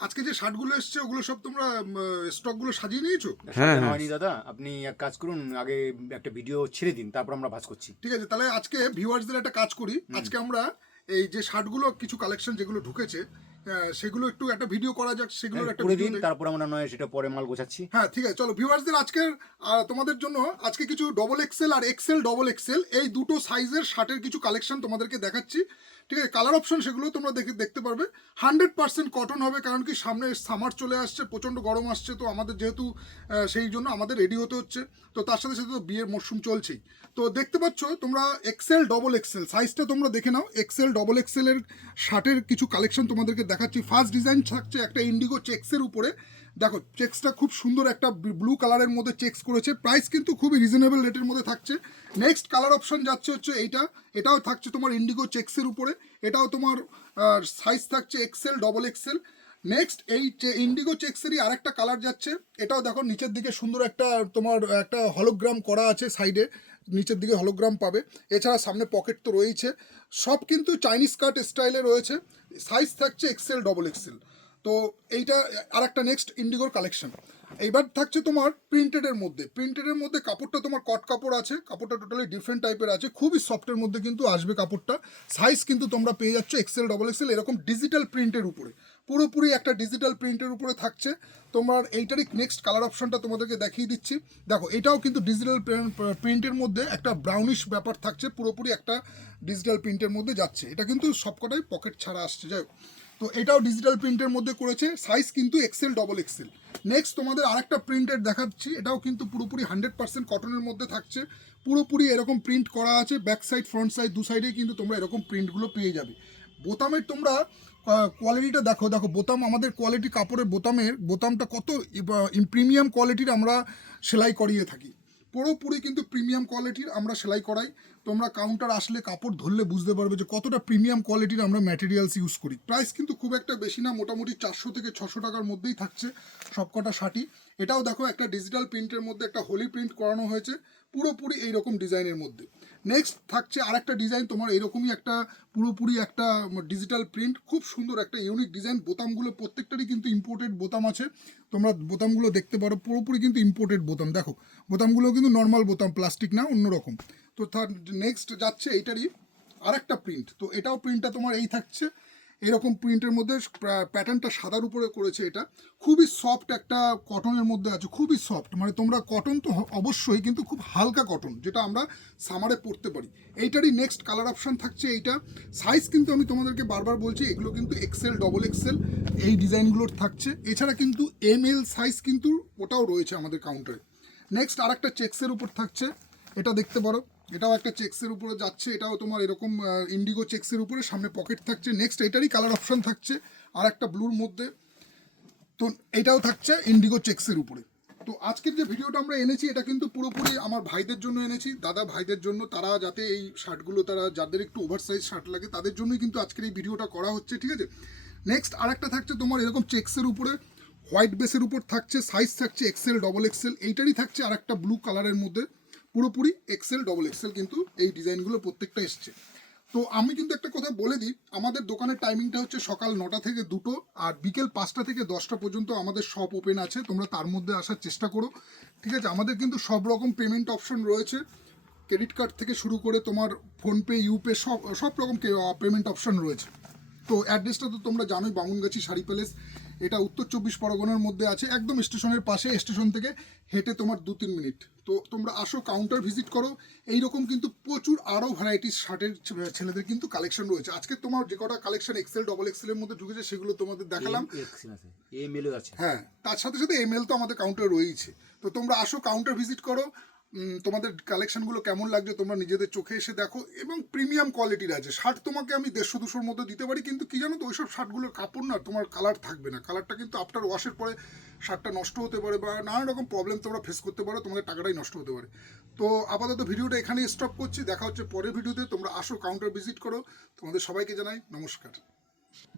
আজকে যে শার্টগুলো এসছে ওগুলো সব তোমরা স্টকগুলো সাজিয়ে নিয়েছো? হ্যাঁ, হ্যাঁ হ্যাঁ। হয়নি দাদা আপনি এক কাজ করুন আগে একটা ভিডিও ছেড়ে দিন তারপর আমরা ভাজ করছি। ঠিক আছে তাহলে আজকে ভিউয়ার্সদের একটা কাজ করি। আজকে আমরা এই যে শার্টগুলো কিছু কালেকশন যেগুলো ঢুকেছে আহ, সেগুলো একটু একটা ভিডিও করা যাক সেগুলোর একটা করে দিন তারপর আমরা নয় সেটা পরে মাল গোছাচ্ছি। হ্যাঁ ঠিক আছে চলো ভিউয়ার্সদের আজকের আহ, তোমাদের জন্য আজকে কিছু ডবল এক্সেল আর এক্সেল ডবল এক্সেল এই দুটো সাইজের শার্টের কিছু কালেকশন তোমাদেরকে দেখাচ্ছি। ঠিক আছে কালার অপশন সেগুলো তোমরা দেখে দেখতে পারবে। হান্ড্রেড পার্সেন্ট কটন হবে, কারণ কি সামনে সামার চলে আসছে, প্রচণ্ড গরম আসছে, তো আমাদের যেহেতু সেই জন্য আমাদের রেডি হতে হচ্ছে। তো তার সাথে সাথে তো বিয়ের মরশুম চলছেই। তো দেখতে পাচ্ছ, তোমরা এক্সেল ডবল এক্সেল সাইজটা তোমরা দেখে নাও। এক্সেল ডবল এক্সেলের শার্টের কিছু কালেকশন তোমাদেরকে দেখাচ্ছি। ফার্স্ট ডিজাইন থাকছে একটা ইন্ডিগো চেক্সের উপরে। দেখো চেক্সটা খুব সুন্দর একটা ব্লু কালারের মধ্যে চেক্স করেছে। প্রাইস কিন্তু খুবই রিজনেবল রেটের মধ্যে থাকছে। নেক্সট কালার অপশন যাচ্ছে হচ্ছে এইটা। এটাও থাকছে তোমার ইন্ডিগো চেক্সের উপরে। এটাও তোমার সাইজ থাকছে এক্সেল ডবল এক্সেল নেক্সট এই ইন্ডিগো চেক্সেরই আরেকটা কালার যাচ্ছে। এটাও দেখো, নিচের দিকে সুন্দর একটা তোমার, একটা হলোগ্রাম করা আছে সাইডে নিচের দিকে হলোগ্রাম পাবে। এছাড়া সামনে পকেট তো রয়েছে সব কিন্তু চাইনিজ কাট স্টাইলে রয়েছে। সাইজ থাকছে এক্সেল ডবল এক্সেল তো এইটা আর একটা নেক্সট ইন্ডিগোর কালেকশন এইবার থাকছে তোমার প্রিন্টেডের মধ্যে। প্রিন্টেডের মধ্যে কাপড়টা তোমার কট কাপড় আছে, কাপড়টা টোটালি ডিফারেন্ট টাইপের আছে, খুবই সফটের মধ্যে কিন্তু আসবে কাপড়টা। সাইজ কিন্তু তোমরা পেয়ে যাচ্ছ এক্সেল ডবল এক্সেল এরকম ডিজিটাল প্রিন্টের উপরে। পুরোপুরি একটা ডিজিটাল প্রিন্টের উপরে থাকছে। তোমার এইটারই নেক্সট কালার অপশনটা তোমাদেরকে দেখিয়ে দিচ্ছি। দেখো, এটাও কিন্তু ডিজিটাল প্রিন্টের মধ্যে একটা ব্রাউনিশ ব্যাপার থাকছে, পুরোপুরি একটা ডিজিটাল প্রিন্টের মধ্যে যাচ্ছে। এটা কিন্তু সবকটাই পকেট ছাড়া আসছে। যাই হোক। তো এটাও ডিজিটাল প্রিন্টের মধ্যে করেছে সাইজ কিন্তু এক্সেল ডবল এক্সেল নেক্সট তোমাদের আরেকটা প্রিন্টেড দেখাচ্ছি, এটাও কিন্তু পুরোপুরি হান্ড্রেড পার্সেন্ট কটনের মধ্যে থাকছে। পুরোপুরি এরকম প্রিন্ট করা আছে ব্যাক সাইড ফ্রন্ট সাইড দু সাইডেই কিন্তু তোমরা এরকম প্রিন্টগুলো পেয়ে যাবে। বোতামের তোমরা কোয়ালিটিটা দেখো দেখো, বোতাম আমাদের কোয়ালিটি কাপড়ের বোতামের, বোতামটা কত প্রিমিয়াম কোয়ালিটির আমরা সেলাই করিয়ে থাকি। পুরোপুরি কিন্তু প্রিমিয়াম কোয়ালিটির আমরা সেলাই করাই। তোমরা কাউন্টার আসলে কাপড় ধরলে বুঝতে পারবে যে কতটা প্রিমিয়াম কোয়ালিটির আমরা ম্যাটেরিয়ালস ইউজ করি। প্রাইস কিন্তু খুব একটা বেশি না, মোটামুটি চারশো থেকে ছশো টাকার মধ্যেই থাকছে সবকটা শাটি এটাও দেখো একটা ডিজিটাল প্রিন্টের মধ্যে একটা হোলি প্রিন্ট করানো হয়েছে, পুরোপুরি এইরকম ডিজাইনের মধ্যে। নেক্সট থাকছে আরেকটা ডিজাইন তোমার এরকমই একটা পুরোপুরি একটা ডিজিটাল প্রিন্ট খুব সুন্দর একটা ইউনিক ডিজাইন বোতামগুলো প্রত্যেকটারই কিন্তু ইম্পোর্টেড বোতাম আছে। তোমরা বোতামগুলো দেখতে পারো, পুরোপুরি কিন্তু ইম্পোর্টেড বোতাম। দেখো বোতামগুলো কিন্তু নর্মাল বোতাম প্লাস্টিক না অন্যরকম তো নেক্সট যাচ্ছে এইটারই আরেকটা প্রিন্ট তো এটাও প্রিন্টটা তোমার এই থাকছে। এরকম প্রিন্টের মধ্যে প্যাটার্নটা সাদার উপরে করেছে এটা। খুবই সফট একটা কটনের মধ্যে আছে, খুবই সফট মানে তোমরা কটন তো অবশ্যই, কিন্তু খুব হালকা কটন যেটা আমরা সামারে পরতে পারি। এইটারই নেক্সট কালার অপশান থাকছে এইটা। সাইজ কিন্তু আমি তোমাদেরকে বারবার বলছি, এগুলো কিন্তু এক্সেল ডবল এক্সেল এই ডিজাইনগুলোর থাকছে। এছাড়া কিন্তু এম এল সাইজ কিন্তু ওটাও রয়েছে আমাদের কাউন্টারে নেক্সট আর একটা চেক্সের উপর থাকছে, এটা দেখতে পারো। এটাও একটা চেক্সের উপরে যাচ্ছে, এটাও তোমার এরকম ইন্ডিগো চেক্সের উপরে, সামনে পকেট থাকছে নেক্সট এটারই কালার অপশন থাকছে, আর একটা ব্লুর মধ্যে। তো এটাও থাকছে ইন্ডিগো চেক্সের উপরে। তো আজকের যে ভিডিওটা আমরা এনেছি, এটা কিন্তু পুরোপুরি আমার ভাইদের জন্য এনেছি, দাদা ভাইদের জন্য, তারা যাতে এই শার্টগুলো তারা যাদের একটু ওভার সাইজ শার্ট লাগে, তাদের জন্যই কিন্তু আজকের এই ভিডিওটা করা হচ্ছে, ঠিক আছে? নেক্সট আরেকটা থাকছে তোমার এরকম চেক্সের উপরে হোয়াইট বেসের উপর থাকছে সাইজ থাকছে এক্সেল ডবল এক্সেল এইটারই থাকছে আরেকটা ব্লু কালারের মধ্যে। পুরোপুরি এক্সেল ডবল এক্সেল কিন্তু এই ডিজাইনগুলো প্রত্যেকটা এসছে। তো আমি কিন্তু একটা কথা বলে দিই, আমাদের দোকানের টাইমিংটা হচ্ছে সকাল নটা থেকে দুটো আর বিকেল পাঁচটা থেকে দশটা পর্যন্ত আমাদের শপ ওপেন আছে, তোমরা তার মধ্যে আসার চেষ্টা করো। ঠিক আছে, আমাদের কিন্তু সব রকম পেমেন্ট অপশন রয়েছে। ক্রেডিট কার্ড থেকে শুরু করে তোমার ফোনপে ইউপে সব সব রকম পেমেন্ট অপশন রয়েছে। তো অ্যাড্রেসটা তো তোমরা জানোই, বামুনগাছি শাড়ি প্যালেস এটা উত্তর চব্বিশ পরগনার মধ্যে আছে একদম স্টেশনের পাশে স্টেশন থেকে হেঁটে তোমার দু তিন মিনিট। তো তোমরা আসো কাউন্টার ভিজিট করো। এইরকম কিন্তু প্রচুর আরও ভ্যারাইটিস শার্টের ছেলেদের কিন্তু কালেকশন রয়েছে। আজকে তোমার যে কটা কালেকশন এক্সেল ডবল এক্সেলের মধ্যে ঢুকেছে সেগুলো তোমাদের দেখালাম। এম হ্যাঁ তার সাথে সাথে এমএল তো আমাদের কাউন্টার রয়েছে তো তোমরা আসো কাউন্টার ভিজিট করো। তোমাদের কালেকশনগুলো কেমন লাগছে তোমরা নিজেদের চোখে এসে দেখো, এবং প্রিমিয়াম কোয়ালিটির আছে। শার্ট তোমাকে আমি দেড়শো, দুশোর মধ্যে দিতে পারি, কিন্তু কি জানো তো, ওইসব শার্টগুলোর কাপড় না, তোমার কালার থাকবে না। কালারটা কিন্তু আফটার ওয়াশের পরে শার্টটা নষ্ট হতে পারে, বা নানা রকম প্রবলেম তোমরা ফেস করতে পারো, তোমাদের টাকাটাই নষ্ট হতে পারে। তো আপাতত ভিডিওটা এখানেই স্টপ করছি, দেখা হচ্ছে পরের ভিডিওতে, তোমরা আসো কাউন্টার ভিজিট করো। তোমাদের সবাইকে জানাই নমস্কার।